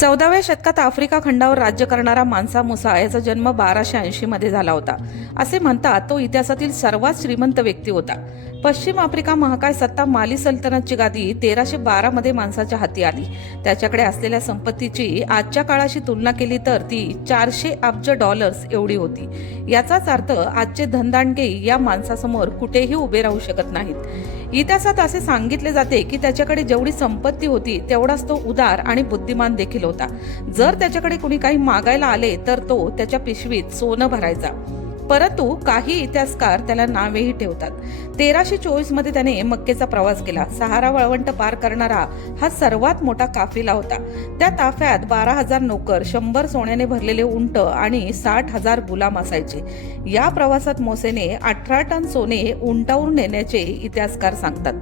चौदाव्या शतकात आफ्रिका खंडावर राज्य करणारा मानसा मुसा याचा जन्म बाराशे ऐंशी मध्ये झाला होता. असे म्हणतात तो इतिहासातील सर्वात श्रीमंत व्यक्ती होता. पश्चिम आफ्रिका महाकाय सत्ता माली सल्तनतची गादी तेराशे बारा मध्ये माणसाच्या हाती आली. त्याच्याकडे असलेल्या संपत्तीची आजच्या काळाशी तुलना केली तर ती चारशे अब्ज डॉलर्स एवढी होती. याचाच अर्थ आजचे धनदांडगे या माणसासमोर कुठेही उभे राहू शकत नाहीत. इतिहासात असे सांगितले जाते की त्याच्याकडे जेवढी संपत्ती होती तेवढाच तो उदार आणि बुद्धिमान देखील होता. जर त्याच्याकडे कुणी काही मागायला आले तर तो त्याच्या पिशवीत सोनं भरायचा. परंतु काही इतिहासकार त्याला नावेही ठेवतात. तेराशे चोवीसमध्ये त्याने मक्केचा प्रवास केला. सहारा वळवंट पार करणारा हा सर्वात मोठा काफिला होता. त्या ताफ्यात बारा हजार नोकर शंभर सोन्याने भरलेले उंट आणि साठ हजार गुलाम असायचे. या प्रवासात मोसेने अठरा टन सोने उंटावरून नेण्याचे इतिहासकार सांगतात.